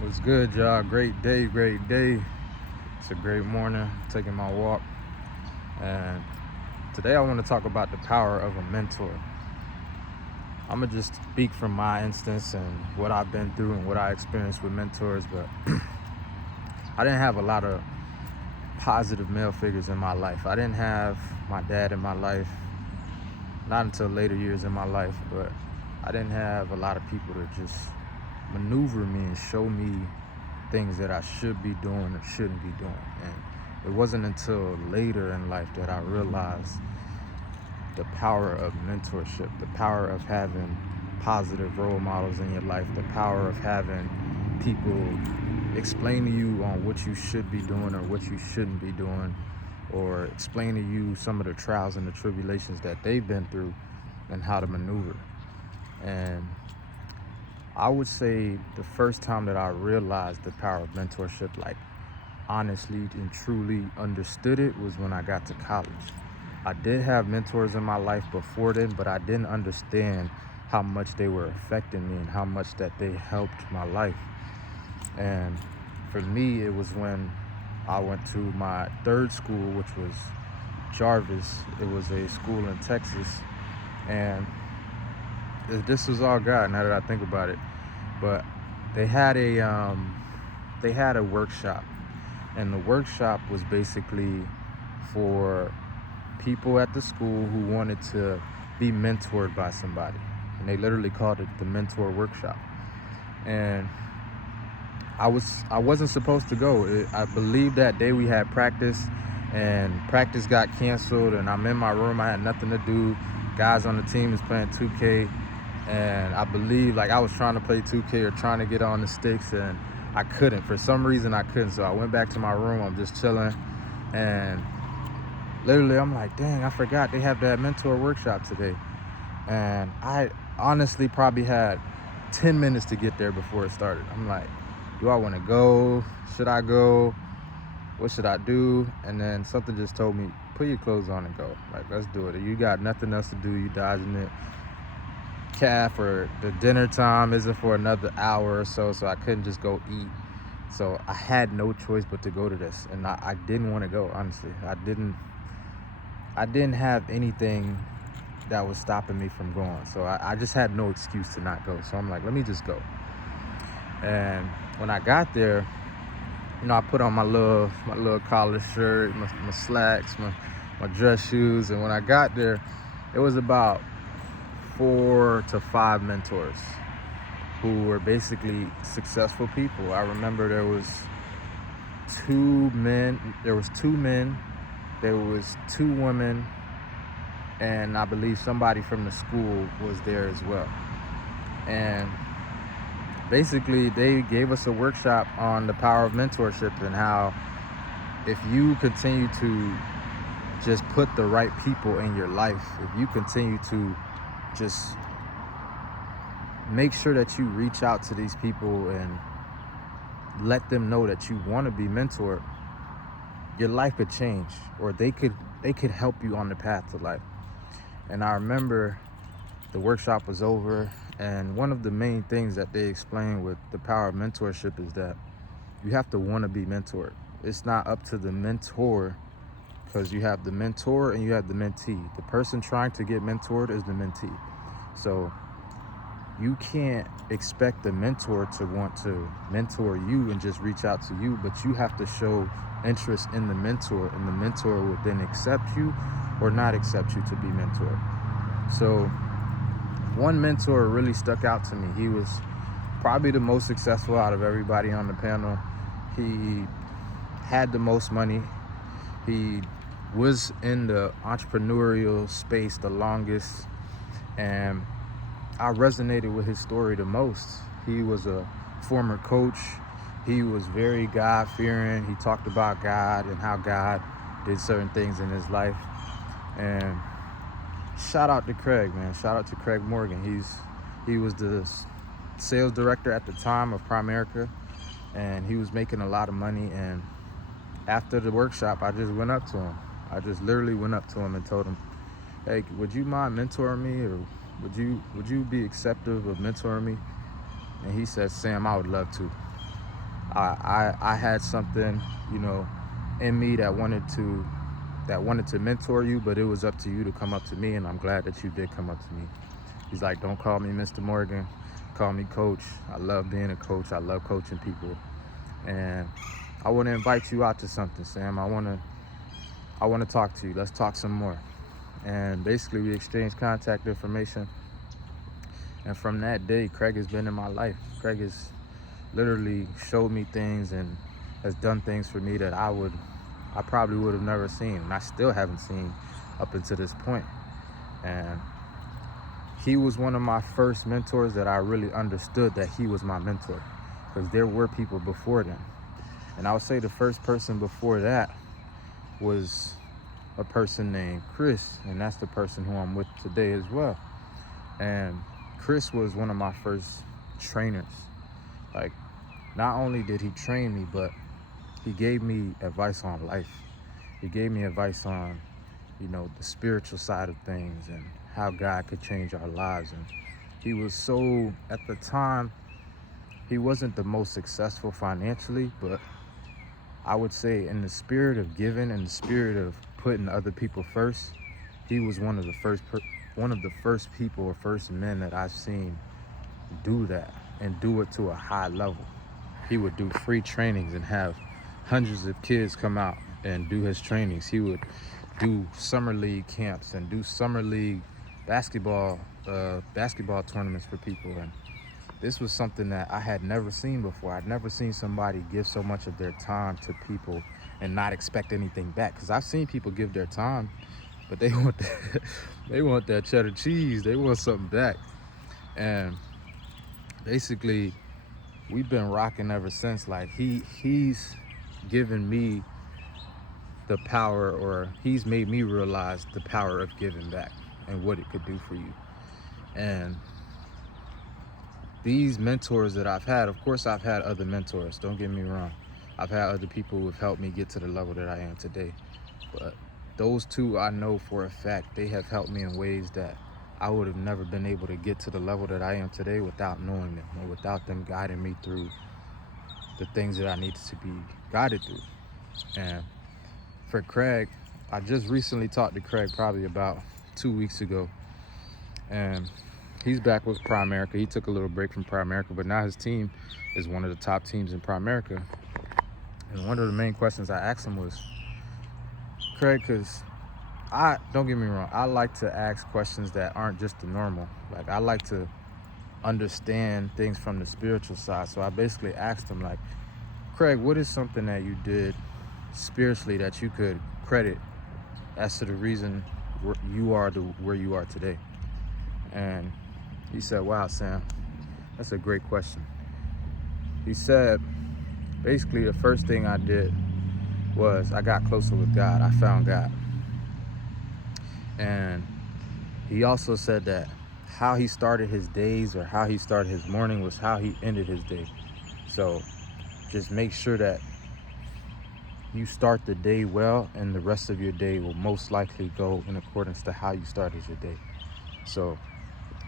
What's good, y'all? Great day, great day. It's a great morning, taking my walk. And today I want to talk about the power of a mentor. I'm going to just speak from my instance and what I've been through and what I experienced with mentors, but I didn't have a lot of positive male figures in my life. I didn't have my dad in my life, not until later years in my life, but I didn't have a lot of people to just maneuver me and show me things that I should be doing or shouldn't be doing. And it wasn't until later in life that I realized the power of mentorship, the power of having positive role models in your life, the power of having people explain to you on what you should be doing or what you shouldn't be doing, or explain to you some of the trials and the tribulations that they've been through and how to maneuver. And I would say the first time that I realized the power of mentorship, like honestly and truly understood it, was when I got to college. I did have mentors in my life before then, but I didn't understand how much they were affecting me and how much that they helped my life. And for me, it was when I went to my third school, which was Jarvis. It was a school in Texas. And this was all God, now that I think about it. But they had a workshop, and the workshop was basically for people at the school who wanted to be mentored by somebody, and they literally called it the mentor workshop. And I wasn't supposed to go. I believe that day we had practice, and practice got canceled, and I'm in my room. I had nothing to do. Guys on the team is playing 2K, and I believe I was trying to play 2K or trying to get on the sticks, and I couldn't. For some reason, I couldn't. So I went back to my room. I'm just chilling, and literally I'm like, dang, I forgot they have that mentor workshop today. And I honestly probably had 10 minutes to get there before it started. I'm like, do I want to go? Should I go? What should I do? And then something just told me, put your clothes on and go. Like, let's do it. You got nothing else to do. You dodging it. Calf or the dinner time isn't for another hour or so I couldn't just go eat. So I had no choice but to go to this, and I didn't want to go. Honestly, I didn't have anything that was stopping me from going, so I just had no excuse to not go. So I'm like, let me just go. And when I got there, I put on my little collar shirt, my slacks, my dress shoes, and when I got there, it was about 4 to 5 mentors who were basically successful people. I remember there was 2 men, there was 2 women, and I believe somebody from the school was there as well. And basically they gave us a workshop on the power of mentorship and how if you continue to just put the right people in your life, if you continue to just make sure that you reach out to these people and let them know that you want to be mentored, your life could change, or they could help you on the path to life. And I remember the workshop was over, and one of the main things that they explained with the power of mentorship is that you have to want to be mentored. It's not up to the mentor, because you have the mentor and you have the mentee. The person trying to get mentored is the mentee. So you can't expect the mentor to want to mentor you and just reach out to you, but you have to show interest in the mentor, and the mentor will then accept you or not accept you to be mentored. So one mentor really stuck out to me. He was probably the most successful out of everybody on the panel. He had the most money. He was in the entrepreneurial space the longest, and I resonated with his story the most. He was a former coach. He was very God-fearing. He talked about God and how God did certain things in his life. And shout out to Craig, man. Shout out to Craig Morgan. He was the sales director at the time of Primerica, and he was making a lot of money. And after the workshop, I just went up to him. I just literally went up to him and told him, hey, would you mind mentoring me, or would you be acceptive of mentoring me? And he said, Sam, I would love to. I had something, you know, in me that wanted to mentor you, but it was up to you to come up to me, and I'm glad that you did come up to me. He's like, don't call me Mr. Morgan, call me Coach. I love being a coach. I love coaching people, and I want to invite you out to something, Sam. I want to talk to you. Let's talk some more. And basically, we exchanged contact information. And from that day, Craig has been in my life. Craig has literally showed me things and has done things for me that I probably would have never seen, and I still haven't seen up until this point. And he was one of my first mentors that I really understood that he was my mentor, because there were people before them. And I would say the first person before that was a person named Chris, and that's the person who I'm with today as well. And Chris was one of my first trainers. Like, not only did he train me, but he gave me advice on life. He gave me advice on, you know, the spiritual side of things and how God could change our lives. And he was so, at the time, he wasn't the most successful financially, but I would say in the spirit of giving and the spirit of putting other people first, he was one of the first people or first men that I've seen do that and do it to a high level. He would do free trainings and have hundreds of kids come out and do his trainings. He would do summer league camps and do summer league basketball tournaments for people. And this was something that I had never seen before. I'd never seen somebody give so much of their time to people and not expect anything back. Because I've seen people give their time, but they want they want that cheddar cheese. They want something back. And basically, we've been rocking ever since. Like, he's given me the power, or he's made me realize the power of giving back and what it could do for you. And these mentors that I've had, of course I've had other mentors, don't get me wrong. I've had other people who have helped me get to the level that I am today. But those two, I know for a fact, they have helped me in ways that I would have never been able to get to the level that I am today without knowing them, or without them guiding me through the things that I needed to be guided through. And for Craig, I just recently talked to Craig probably about 2 weeks ago, and he's back with Primerica. He took a little break from Primerica, but now his team is one of the top teams in Primerica. And one of the main questions I asked him was, Craig, because don't get me wrong, I like to ask questions that aren't just the normal. Like, I like to understand things from the spiritual side. So I basically asked him, like, Craig, what is something that you did spiritually that you could credit as to the reason you are where you are today? And he said, wow, Sam, that's a great question. He said, basically, the first thing I did was I got closer with God. I found God. And he also said that how he started his days, or how he started his morning, was how he ended his day. So just make sure that you start the day well, and the rest of your day will most likely go in accordance to how you started your day. So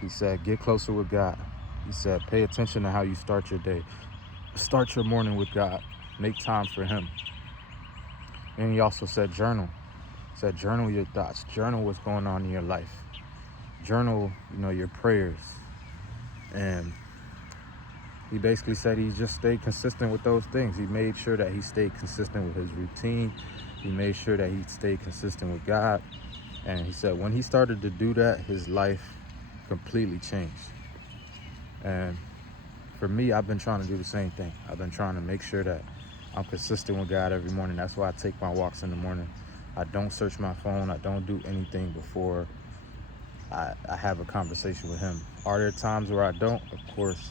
he said, get closer with God. He said, pay attention to how you start your day. Start your morning with God. Make time for him. And he also said, journal. He said, journal your thoughts. Journal what's going on in your life. Journal, your prayers. And he basically said he just stayed consistent with those things. He made sure that he stayed consistent with his routine. He made sure that he stayed consistent with God. And he said when he started to do that, his life completely changed. And for me, I've been trying to do the same thing. I've been trying to make sure that I'm consistent with God every morning. That's why I take my walks in the morning. I don't search my phone. I don't do anything before I have a conversation with him. Are there times where I don't? Of course.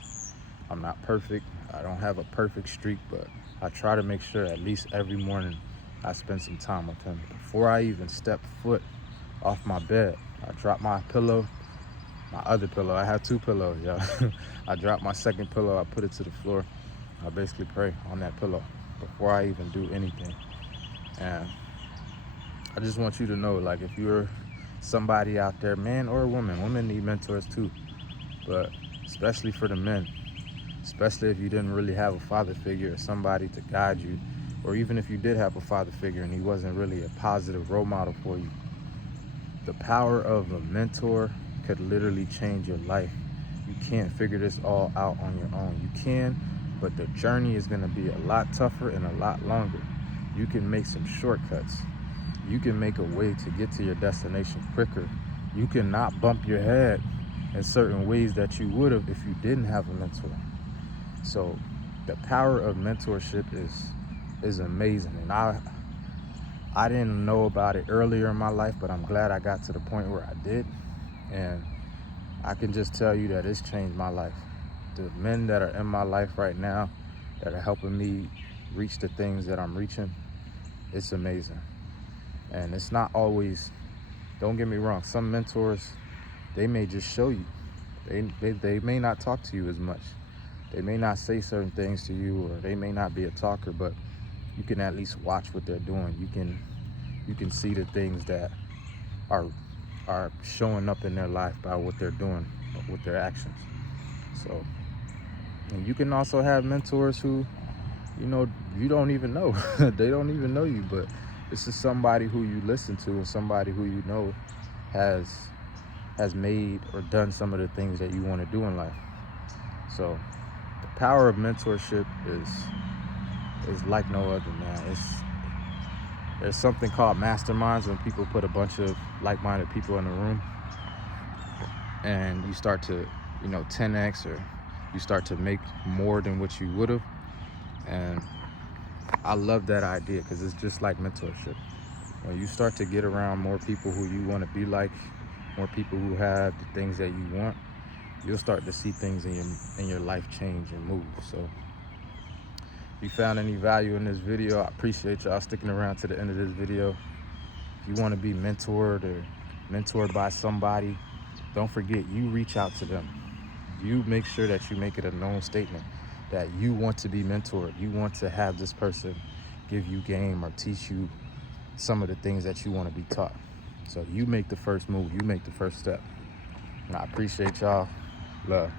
I'm not perfect. I don't have a perfect streak, but I try to make sure at least every morning I spend some time with him. Before I even step foot off my bed, I drop my pillow, my other pillow. I have two pillows, y'all. I drop my second pillow, I put it to the floor. I basically pray on that pillow before I even do anything. And I just want you to know, like, if you're somebody out there, man or woman need mentors too, but especially for the men, especially if you didn't really have a father figure or somebody to guide you, or even if you did have a father figure and he wasn't really a positive role model for you. The power of a mentor could literally change your life. You can't figure this all out on your own. You can, but the journey is going to be a lot tougher and a lot longer. You can make some shortcuts. You can make a way to get to your destination quicker. You can not bump your head in certain ways that you would have if you didn't have a mentor. So the power of mentorship is amazing. And I didn't know about it earlier in my life, but I'm glad I got to the point where I did. And I can just tell you that it's changed my life. The men that are in my life right now that are helping me reach the things that I'm reaching, it's amazing. And it's not always, don't get me wrong, some mentors, they may just show you. They may not talk to you as much. They may not say certain things to you, or they may not be a talker, but you can at least watch what they're doing. You can see the things that are showing up in their life by what they're doing with their actions. So, and you can also have mentors who, you don't even know. They don't even know you, but this is somebody who you listen to and somebody who you know has made or done some of the things that you want to do in life. So the power of mentorship is like no other, man. There's something called masterminds when people put a bunch of like-minded people in a room and you start to 10x, or you start to make more than what you would have. And I love that idea because it's just like mentorship. When you start to get around more people who you want to be like, more people who have the things that you want, you'll start to see things in your life change and move. So if you found any value in this video, I appreciate y'all sticking around to the end of this video. If you want to be mentored or mentored by somebody, don't forget, you reach out to them. You make sure that you make it a known statement that you want to be mentored. You want to have this person give you game or teach you some of the things that you want to be taught. So you make the first move, you make the first step. And I appreciate y'all. Love.